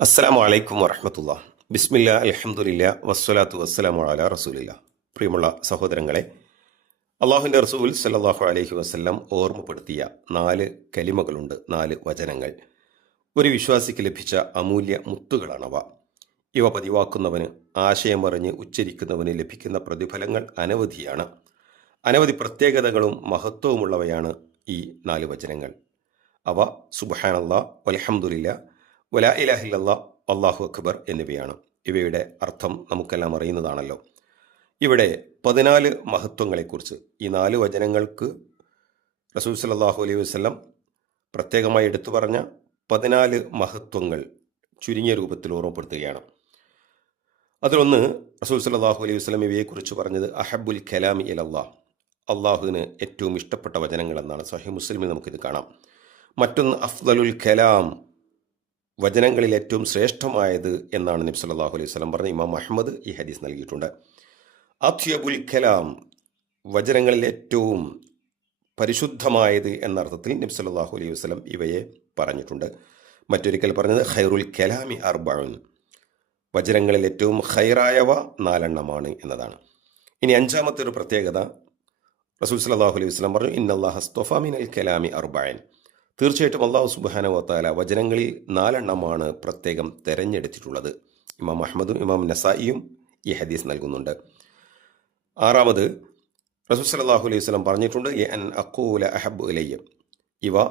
അസ്സലാമു അലൈക്കും വറഹമത്തുള്ള. ബിസ്മില്ല അലഹമുല്ല വസ്സലാത്തു വസ്സലാമു അല റസൂലില്ല. പ്രിയമുള്ള സഹോദരങ്ങളെ അള്ളാഹുവിന്റെ റസൂൽ സല്ലാഹു അലഹി വസ്ല്ലാം ഓർമ്മപ്പെടുത്തിയ നാല് കലിമകളുണ്ട് നാല് വചനങ്ങൾ. ഒരു വിശ്വാസിക്ക് ലഭിച്ച അമൂല്യ മുത്തുകളാണവ. ഇവ പതിവാക്കുന്നവന് ആശയമറിഞ്ഞ് ഉച്ചരിക്കുന്നവന് ലഭിക്കുന്ന പ്രതിഫലങ്ങൾ അനവധിയാണ്. അനവധി പ്രത്യേകതകളും മഹത്വവുമുള്ളവയാണ് ഈ നാല് വചനങ്ങൾ. അവ സുബഹാനല്ല വലഹമുല്ല വലാ ഇലാഹില്ല അള്ളാഹു അക്ബർ എന്നിവയാണ്. ഇവയുടെ അർത്ഥം നമുക്കെല്ലാം അറിയുന്നതാണല്ലോ. ഇവിടെ പതിനാല് മഹത്വങ്ങളെക്കുറിച്ച് ഈ നാല് വചനങ്ങൾക്ക് റസൂൽ സല്ലാഹു അലൈഹി വസ്ലം പ്രത്യേകമായി എടുത്തു പറഞ്ഞ പതിനാല് മഹത്വങ്ങൾ ചുരുങ്ങിയ രൂപത്തിൽ ഓർമ്മപ്പെടുത്തുകയാണ്. അതിലൊന്ന് റസൂൽ സല്ലാഹു അലൈഹി വസ്ലം ഇവയെക്കുറിച്ച് പറഞ്ഞത് അഹബുൽ കലാമി ഇൽ അള്ളാഹ് അള്ളാഹുവിന് ഏറ്റവും ഇഷ്ടപ്പെട്ട വചനങ്ങൾ എന്നാണ് സഹി മുസ്ലിമിൽ നമുക്കിത് കാണാം. മറ്റൊന്ന് അഫ്ദലുൽ കലാം. വചനങ്ങളിൽ ഏറ്റവും ശ്രേഷ്ഠമായത് എന്നാണ് നബി സല്ലല്ലാഹു അലൈഹി സ്വലം പറഞ്ഞ ഇമാം അഹമ്മദ് ഈ ഹദീസ് നൽകിയിട്ടുണ്ട്. അത്യബുൽ കലാം വചനങ്ങളിൽ ഏറ്റവും പരിശുദ്ധമായത് എന്നർത്ഥത്തിൽ നബി സല്ലല്ലാഹു അലൈഹി വസ്ലം ഇവയെ പറഞ്ഞിട്ടുണ്ട്. മറ്റൊരിക്കൽ പറഞ്ഞത് ഖൈറുൽ കലാമി അർബാൻ വചനങ്ങളിൽ ഏറ്റവും ഖൈറായവ നാലെണ്ണമാണ് എന്നതാണ്. ഇനി അഞ്ചാമത്തെ ഒരു പ്രത്യേകത റസൂൽ സലാഹു അലൈഹി വസ്ലം പറഞ്ഞു ഇന്നല്ലാഹ സ്തൊഫ അൽ കലാമി അർബഅൻ തീർച്ചയായിട്ടും അള്ളാഹു സുബാനവത്താല വചനങ്ങളിൽ നാലെണ്ണമാണ് പ്രത്യേകം തെരഞ്ഞെടുത്തിട്ടുള്ളത്. ഇമാം അഹമ്മദും ഇമാം നസായിയും ഈ ഹദീസ് നൽകുന്നുണ്ട്. ആറാമത് റസൂൽ സലാഹു അലൈഹി വസ്ലം പറഞ്ഞിട്ടുണ്ട് എൻ അക്കൂല അഹബ് അലയ്യ ഇവ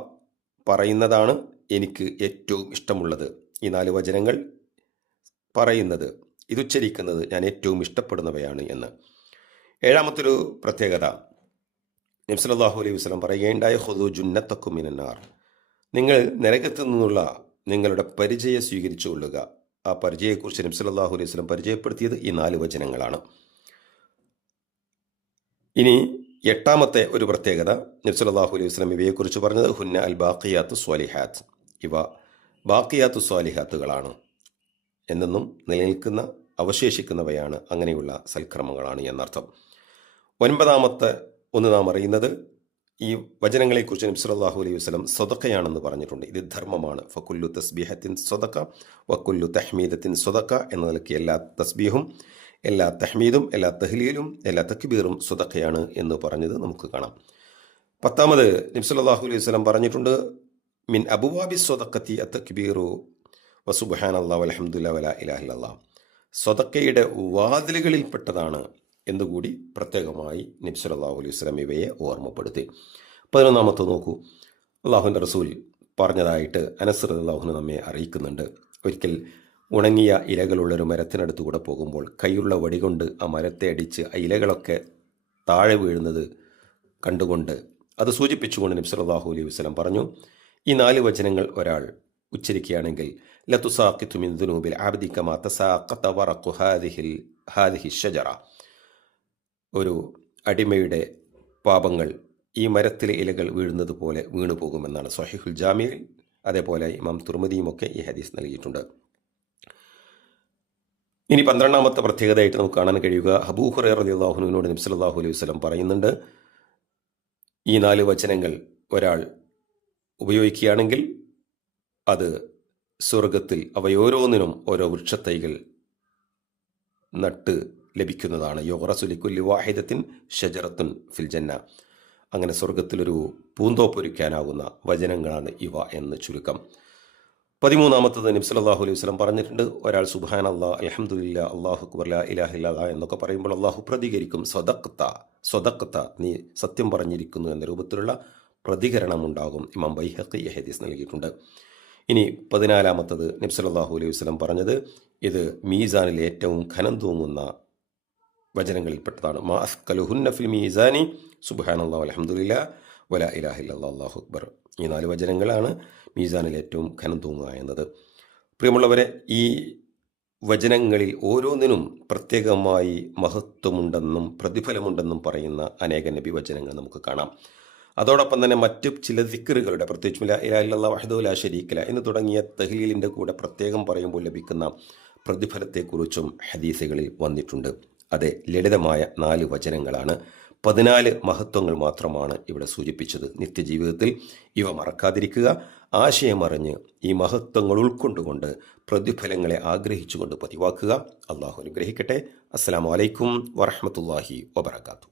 പറയുന്നതാണ് എനിക്ക് ഏറ്റവും ഇഷ്ടമുള്ളത്. ഈ നാല് വചനങ്ങൾ പറയുന്നത് ഇതുച്ചരിക്കുന്നത് ഞാൻ ഏറ്റവും ഇഷ്ടപ്പെടുന്നവയാണ് എന്ന്. ഏഴാമത്തൊരു പ്രത്യേകത നബ്സലാഹു അലൈഹി വസ്ലം പറയുകയുണ്ടായ ഹുദു ജുന്നത്തക്കുമിനാർ നിങ്ങൾ നരകത്തു നിന്നുള്ള നിങ്ങളുടെ പരിചയം സ്വീകരിച്ചുകൊള്ളുക ആ പരിചയത്തെക്കുറിച്ച് നബ്സല്ലാഹു അലൈഹി വസ്ലം പരിചയപ്പെടുത്തിയത് ഈ നാല് വചനങ്ങളാണ്. ഇനി എട്ടാമത്തെ ഒരു പ്രത്യേകത നബ്സല്ലാഹു അലൈഹി വസ്ലം ഇവയെക്കുറിച്ച് പറഞ്ഞത് ഹുന്ന അൽ ബാക്കിയാത്ത് സ്വാലിഹാത്ത്. ഇവ ബാക്കിയാത്ത് സ്വാലിഹാത്തുകളാണ് എന്നെന്നും നിലനിൽക്കുന്ന അവശേഷിക്കുന്നവയാണ് അങ്ങനെയുള്ള സൽക്രമങ്ങളാണ് എന്നർത്ഥം. ഒൻപതാമത്തെ ഒന്ന് നാം അറിയുന്നത് ഈ വചനങ്ങളെക്കുറിച്ച് നബ്സലാഹു അലൈഹി വസ്ലം സ്വതക്കയാണെന്ന് പറഞ്ഞിട്ടുണ്ട്. ഇത് ധർമ്മമാണ്. ഫക്കുല്ലു തസ്ബീഹത്തിൻ സ്വതക്ക വക്കുല്ലു തഹ്മീദത്തിൻ സ്വതക്ക എന്ന നിലയ്ക്ക് എല്ലാ തസ്ബീഹും എല്ലാ തഹ്മീദും എല്ലാ തഹ്ലീലും എല്ലാ തക്ബീറും സ്വതക്കയാണ് എന്ന് പറഞ്ഞത് നമുക്ക് കാണാം. പത്താമത് നബ്സലാഹു അലൈഹി വസ്ലം പറഞ്ഞിട്ടുണ്ട് മിൻ അബുവാബി സ്വതക്കത്തി അത്തക്ബീറു വസുബഹാൻ അള്ളാഹ് അലഹമുല്ല വല ഇലാഹില്ല സ്വതക്കയുടെ വാതിലുകളിൽപ്പെട്ടതാണ് എന്നുകൂടി പ്രത്യേകമായി നബി അള്ളാഹു അലൈഹി സ്വലം ഇവയെ ഓർമ്മപ്പെടുത്തി. പതിനൊന്നാമത്തെ നോക്കൂ. അള്ളാഹുവിന്റെ റസൂൽ പറഞ്ഞതായിട്ട് അനസർ അള്ളാഹുന് നമ്മെ അറിയിക്കുന്നുണ്ട്. ഒരിക്കൽ ഉണങ്ങിയ ഇലകളുള്ളൊരു മരത്തിനടുത്ത് കൂടെ പോകുമ്പോൾ കൈയുള്ള വടികൊണ്ട് ആ മരത്തെ അടിച്ച് ആ ഇലകളൊക്കെ താഴെ വീഴുന്നത് കണ്ടുകൊണ്ട് അത് സൂചിപ്പിച്ചുകൊണ്ട് നബി സല്ലല്ലാഹു അലൈഹി വസല്ലം പറഞ്ഞു ഈ നാല് വചനങ്ങൾ ഒരാൾ ഉച്ചരിക്കുകയാണെങ്കിൽ ലത്തുസാഖിത്തുമിന്ദുനൂബിൽ ആബ്ദിക്കമാ തസാഖത്ത വറഖു ഹാദിഹിൽ ഹാദിഹി ഷജറ ഒരു അടിമയുടെ പാപങ്ങൾ ഈ മരത്തിലെ ഇലകൾ വീഴുന്നത് പോലെ വീണു പോകുമെന്നാണ് സൊഹിഹുൽ ജാമിയിൽ അതേപോലെ ഇമാം തുർമതിയുമൊക്കെ ഈ ഹദീസ് നൽകിയിട്ടുണ്ട്. ഇനി പന്ത്രണ്ടാമത്തെ പ്രത്യേകതയായിട്ട് നമുക്ക് കാണാൻ കഴിയുക. ഹബൂ ഹുറൈർ അലി നബ്സ് സല്ലല്ലാഹു അലൈഹി വസ്ലം പറയുന്നുണ്ട് ഈ നാല് വചനങ്ങൾ ഒരാൾ ഉപയോഗിക്കുകയാണെങ്കിൽ അത് സ്വർഗത്തിൽ അവയോരോന്നിനും ഓരോ വൃക്ഷത്തൈകൾ നട്ട് ലഭിക്കുന്നതാണ്. യോറസുലിക്കുല്ലി വാഹിദത്തിൻ ഷജറത്തുൻ ഫിൽ ജന്ന. അങ്ങനെ സ്വർഗത്തിലൊരു പൂന്തോപ്പൊരുക്കാനാകുന്ന വചനങ്ങളാണ് ഇവ എന്ന് ചുരുക്കം. പതിമൂന്നാമത്തത് നബ്സലാഹു അലൈഹി വസ്ലം പറഞ്ഞിട്ടുണ്ട് ഒരാൾ സുബാൻ അള്ളാഹ് അലഹമുല്ല അള്ളാഹു കുബർല ഇലാഹില്ല എന്നൊക്കെ പറയുമ്പോൾ അള്ളാഹു പ്രതികരിക്കും സ്വതക്ത സ്വതക്ത നീ സത്യം പറഞ്ഞിരിക്കുന്നു എന്ന രൂപത്തിലുള്ള പ്രതികരണം ഉണ്ടാകും ഇമാം ബൈഹഖി ഹദീസ് നൽകിയിട്ടുണ്ട്. ഇനി പതിനാലാമത്തത് നബ്സലാഹു അലൈഹി വസ്ലം പറഞ്ഞത് ഇത് മീസാനിൽ ഏറ്റവും ഖനം തൂങ്ങുന്ന വചനങ്ങളിൽപ്പെട്ടതാണ്. മാ അസ്കലുഹുന്ന ഫിൽ മീസാനി അള്ളാഹു അലഹമുല്ല വല ഇലാഹില്ല അള്ളാഹു അക്ബർ. ഈ നാല് വചനങ്ങളാണ് മീസാനിൽ ഏറ്റവും ഖനം തൂങ്ങുക പ്രിയമുള്ളവരെ ഈ വചനങ്ങളിൽ ഓരോന്നിനും പ്രത്യേകമായി മഹത്വമുണ്ടെന്നും പ്രതിഫലമുണ്ടെന്നും പറയുന്ന അനേക നബി വചനങ്ങൾ നമുക്ക് കാണാം. അതോടൊപ്പം തന്നെ മറ്റു ചില ദിക്കറുകളുടെ പ്രത്യേകിച്ചും ഇലാഹില്ല വഹദുല ഷരീഖല എന്ന് തുടങ്ങിയ തഹ്ലീലിന്റെ കൂടെ പ്രത്യേകം പറയുമ്പോൾ ലഭിക്കുന്ന പ്രതിഫലത്തെക്കുറിച്ചും ഹദീസുകളിൽ വന്നിട്ടുണ്ട്. അതെ ലളിതമായ നാല് വചനങ്ങളാണ്. പതിനാല് മഹത്വങ്ങൾ മാത്രമാണ് ഇവിടെ സൂചിപ്പിച്ചത്. നിത്യജീവിതത്തിൽ ഇവ മറക്കാതിരിക്കുക. ആശയമറിഞ്ഞ് ഈ മഹത്വങ്ങൾ ഉൾക്കൊണ്ടുകൊണ്ട് പ്രതിഫലങ്ങളെ ആഗ്രഹിച്ചുകൊണ്ട് പതിവാക്കുക. അള്ളാഹു അനുഗ്രഹിക്കട്ടെ. അസ്സാം വലൈക്കും വറഹമത്തല്ലാഹി വബർക്കാത്തു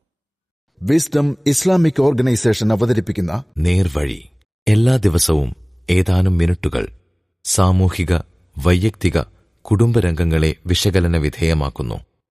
വിസ്ഡം ഇസ്ലാമിക് ഓർഗനൈസേഷൻ അവതരിപ്പിക്കുന്ന നേർവഴി. എല്ലാ ദിവസവും ഏതാനും മിനിറ്റുകൾ സാമൂഹിക വൈയക്തിക കുടുംബരംഗങ്ങളെ വിശകലന വിധേയമാക്കുന്നു.